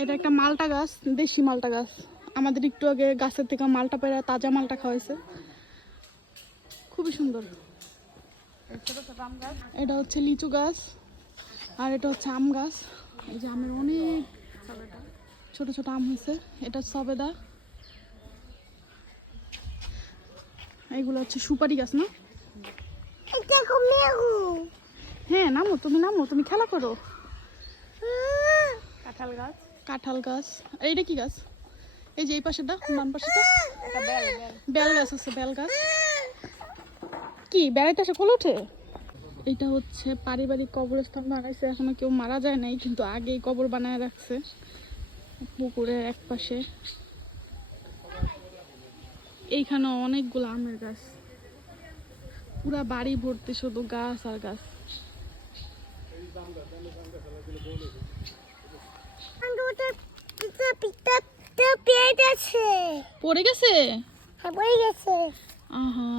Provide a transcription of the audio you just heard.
এটা একটা মালটা গাছ, দেশি মালটা গাছ। আমাদের একটু আগে গাছের থেকে মালটা পেড়ে তাজা মালটা খাওয়াইছে, খুবই সুন্দর। এটা হচ্ছে লিচু গাছ, আর এটা হচ্ছে আম গাছ। এই যে আমের অনেক ছোট ছোট আম হয়েছে। এটা সবেদা। এইগুলো হচ্ছে সুপারি গাছ না? হ্যাঁ নামো, তুমি নামো, তুমি খেলা করো। কাঁঠাল গাছ। কাঁঠাল গাছ। আর এটা কি গাছ? এই যে এই পাশেটা, ডান পাশেটা বেল গাছ আছে, বেল গাছ। কি বেড়াইতে আসে কোলে ওঠে? এটা হচ্ছে পারিবারিক কবরস্থান বানাইছে, এখনো কেউ মারা যায় নাই, কিন্তু আগেই কবর বানায় রাখছে পুকুরের এক পাশে। এইখানে অনেকগুলো আমের গাছ, পুরা বাড়ি ভর্তি শুধু গাছ আর গাছ। পড়ে গেছে? পড়ে গেছে। আহা।